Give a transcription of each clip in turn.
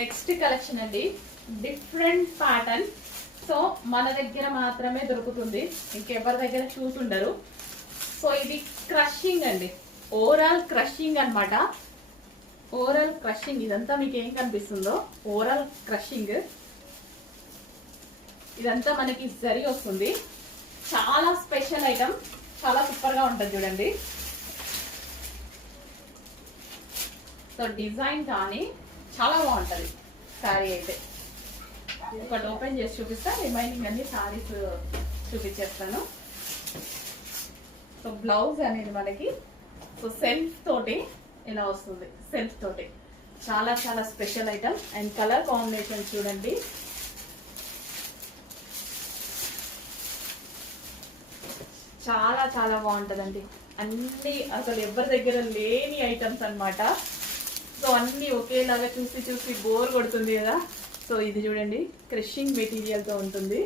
Next collection అండి, different pattern. So మన దగ్గర మాత్రమే దొరుకుతుంది, ఇంకెవరి దగ్గర చూసుండరు. సో ఇది క్రషింగ్ అండి, ఓవరాల్ క్రషింగ్ అన్నమాట. ఓవరాల్ క్రషింగ్, ఇదంతా మీకు ఏం కనిపిస్తుందో ఓవరాల్ క్రషింగ్. ఇదంతా మనకి జరీ వస్తుంది. చాలా స్పెషల్ ఐటమ్, చాలా సూపర్ గా ఉంటుంది చూడండి. సో డిజైన్ కానీ చాలా బాగుంటుంది శారీ అయితే. ఒకటి ఓపెన్ చేసి చూపిస్తా, రిమైనింగ్ అన్ని శారీస్ చూపించేస్తాను. సో బ్లౌజ్ అనేది మనకి సో సెల్ఫ్ తోటి ఇలా వస్తుంది, సెల్ఫ్ తోటి. చాలా చాలా special item. And colour combination చూడండి, చాలా చాలా బాగుంటుందండి. అన్ని అసలు ఎవరి దగ్గర లేని ఐటమ్స్ అన్నమాట. సో అన్ని ఒకేలాగా చూసి చూసి బోర్ కొడుతుంది కదా. సో ఇది చూడండి, క్రషింగ్ మెటీరియల్తో ఉంటుంది.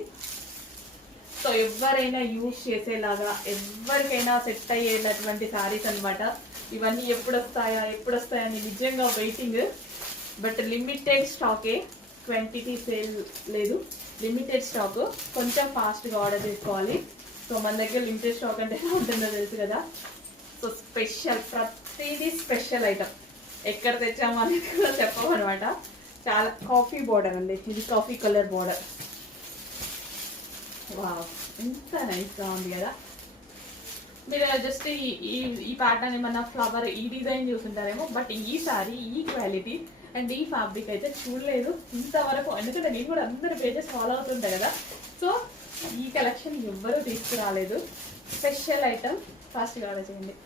సో ఎవరైనా యూజ్ చేసేలాగా, ఎవరికైనా సెట్ అయ్యేటటువంటి శారీస్ అనమాట. ఇవన్నీ ఎప్పుడు వస్తాయని నిజంగా వెయిటింగ్. బట్ లిమిటెడ్ స్టాకే, క్వాంటిటీ సేల్ లేదు, లిమిటెడ్ స్టాక్. కొంచెం ఫాస్ట్గా ఆర్డర్ చేసుకోవాలి. సో మన దగ్గర లిమిటెడ్ స్టాక్ అంటే ఎలా ఉంటుందో తెలుసు కదా. సో స్పెషల్, ప్రతిదీ స్పెషల్ ఐటమ్. ఎక్కడ తెచ్చామో అనేది కూడా చెప్పమన్నమాట. చాలా కాఫీ బోర్డర్ అండి, ఇది కాఫీ కలర్ బోర్డర్. వావ్, ఎంత నైస్గా ఉంది కదా. మీరు జస్ట్ ఈ ప్యాటర్న్ ఏమన్నా ఫ్లవర్ ఈ డిజైన్ చూస్తుంటారేమో, బట్ ఈ సారీ ఈ క్వాలిటీ అండ్ ఈ ఫ్యాబ్రిక్ అయితే చూడలేదు ఇంతవరకు. ఎందుకంటే నేను కూడా అందరు పేజెస్ ఫాలో అవుతుంటాయి కదా. సో ఈ కలెక్షన్ ఎవ్వరూ తీసుకురాలేదు. స్పెషల్ ఐటమ్, ఫాస్ట్గా ఆర్డర్ చేయండి.